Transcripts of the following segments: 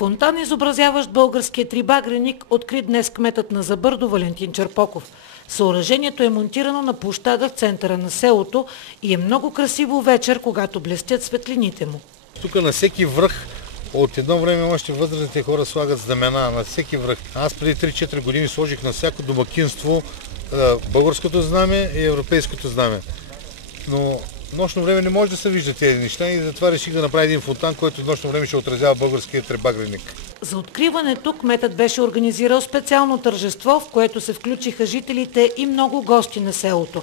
Фонтан, изобразяващ българския трибагреник, откри днес кметът на Забърдо Валентин Черпоков. Съоръжението е монтирано на площада в центъра на селото и е много красиво вечер, когато блестят светлините му. Тук на всеки връх, от едно време още възрастните хора слагат знамена на всеки връх. Аз преди 3-4 години сложих на всяко домакинство българското знаме и европейското знаме. Но в нощно време не може да се вижда тези неща и затова реших да направя един фонтан, който в нощно време ще отразява българския трибагреник. За откриването кметът беше организирал специално тържество, в което се включиха жителите и много гости на селото.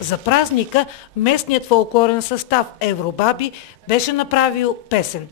За празника местният фолклорен състав Евробаби беше направил песен.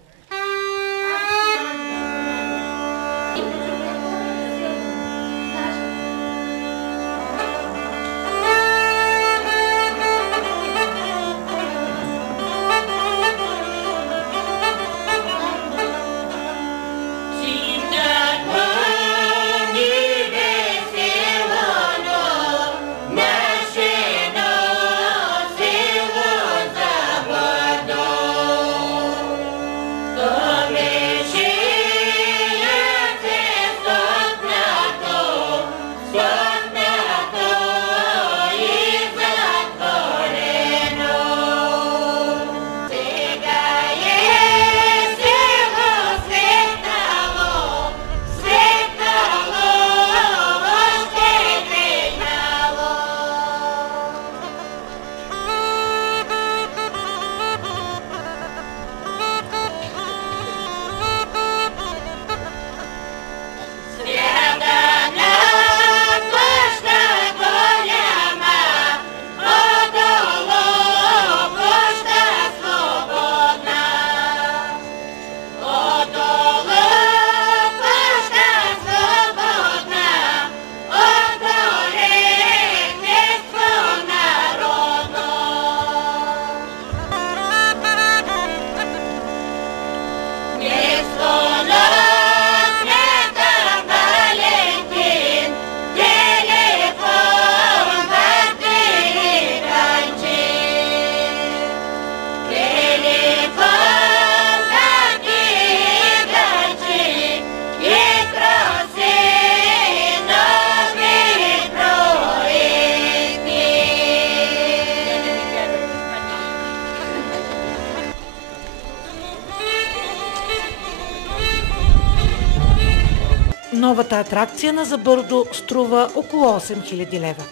Новата атракция на Забърдо струва около 8000 лева.